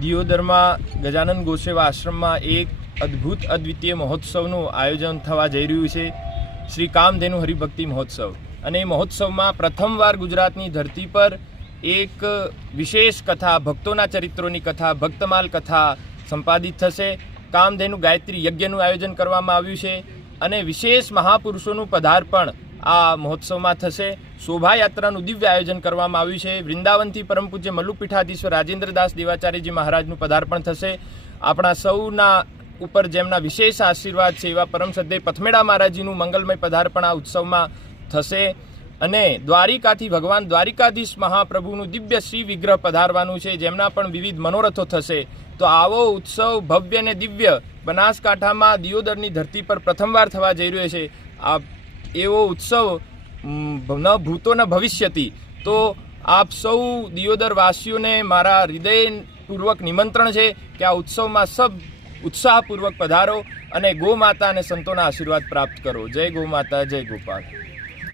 દિયોદરમાં ગજાનંદ ગોસેવા આશ્રમમાં એક અદ્ભુત અદ્વિતીય મહોત્સવનું આયોજન થવા જઈ રહ્યું છે. શ્રી કામધેનુ હરિભક્તિ મહોત્સવ. અને એ મહોત્સવમાં પ્રથમવાર ગુજરાતની ધરતી પર એક વિશેષ કથા, ભક્તોના ચરિત્રોની કથા, ભક્તમાલ કથા સંપાદિત થશે. કામધેનુ ગાયત્રી યજ્ઞનું આયોજન કરવામાં આવ્યું છે. અને વિશેષ મહાપુરુષોનું પધારપણ આ મહોત્સવમાં થશે. શોભાયાત્રાનું દિવ્ય આયોજન કરવામાં આવ્યું છે. વૃંદાવનથી પરમ પૂજ્ય મલ્લુપીઠાધીશ્વર રાજેન્દ્રદાસ દેવાચાર્યજી મહારાજનું પધારપણ થશે. આપણા સૌના ઉપર જેમના વિશેષ આશીર્વાદ છે એવા પરમ સદ્ય પથમેડા મહારાજજીનું મંગલમય પધારપણ આ ઉત્સવમાં થશે. અને દ્વારિકાથી ભગવાન દ્વારિકાધીશ મહાપ્રભુનું દિવ્ય શ્રી વિગ્રહ પધારવાનું છે. જેમના પણ વિવિધ મનોરથો થશે. તો આવો ઉત્સવ ભવ્ય અને દિવ્ય બનાસકાંઠામાં દિયોદરની ધરતી પર પ્રથમવાર થવા જઈ રહ્યો છે. આ એવો ઉત્સવ ન ભૂતો ન ભવિષ્યથી. તો આપ સૌ દિયોદર વાસીઓને મારા હૃદયપૂર્વક નિમંત્રણ છે કે આ ઉત્સવમાં સબ ઉત્સાહપૂર્વક પધારો અને ગો માતા અને સંતોના આશીર્વાદ પ્રાપ્ત કરો. જય ગો માતા જય ગોપાલ.